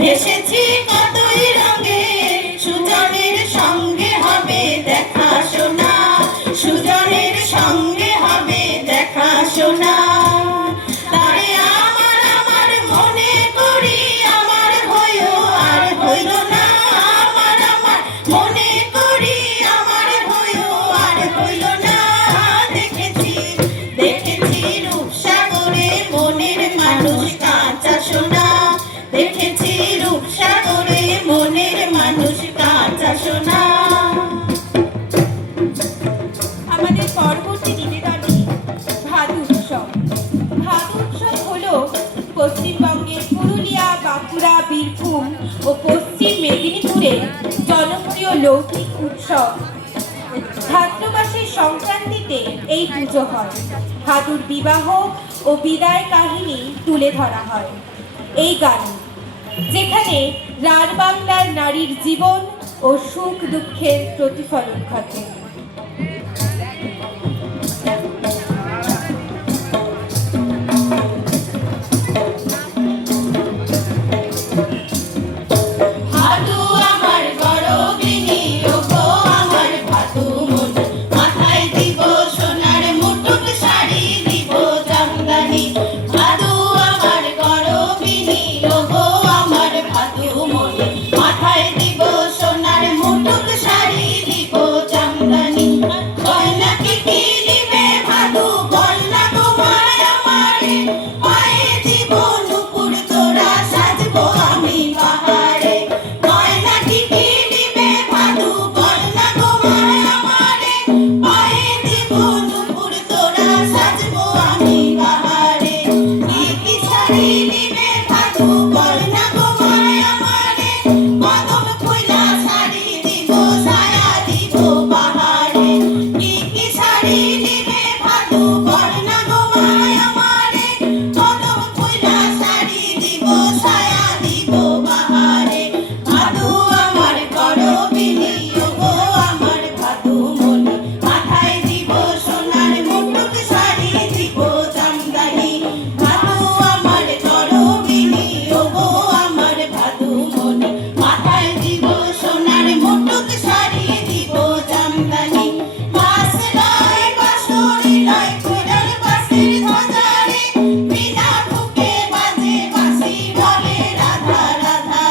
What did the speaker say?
ভেসেছি কতই রঙে, সুজনের সঙ্গে হবে দেখা শোনা, সুজনের সঙ্গে হবে দেখা শোনা। তারে আমার আমার মনে করি আমার হইও আর হইল না, আমার আমার মনে করি আমার হইও আর হইল না। দেখেছি দেখেছি রূপসাগরে মনের মানুষ কাঁচা সোনা, দেখেছি রূপসাগরে মনের মানুষ কাঁচা সোনা। আমাদের পরবর্তী নিবেদনে ভাদু উৎসব। ভাদু উৎসব হলো পশ্চিমবঙ্গের পুরুলিয়া, বাঁকুড়া, বীরভূম ও পশ্চিম মেদিনীপুরের জনপ্রিয় লৌকিক উৎসব। ভাদ্র মাসের সংক্রান্তিতে এই পুজো হয়। ভাদুর বিবাহ ও বিদায় কাহিনী তুলে ধরা হয় এই গানে, যেখানে রাঢ় বাংলার নারীর জীবন ও সুখ দুঃখের প্রতিফলন ঘটে।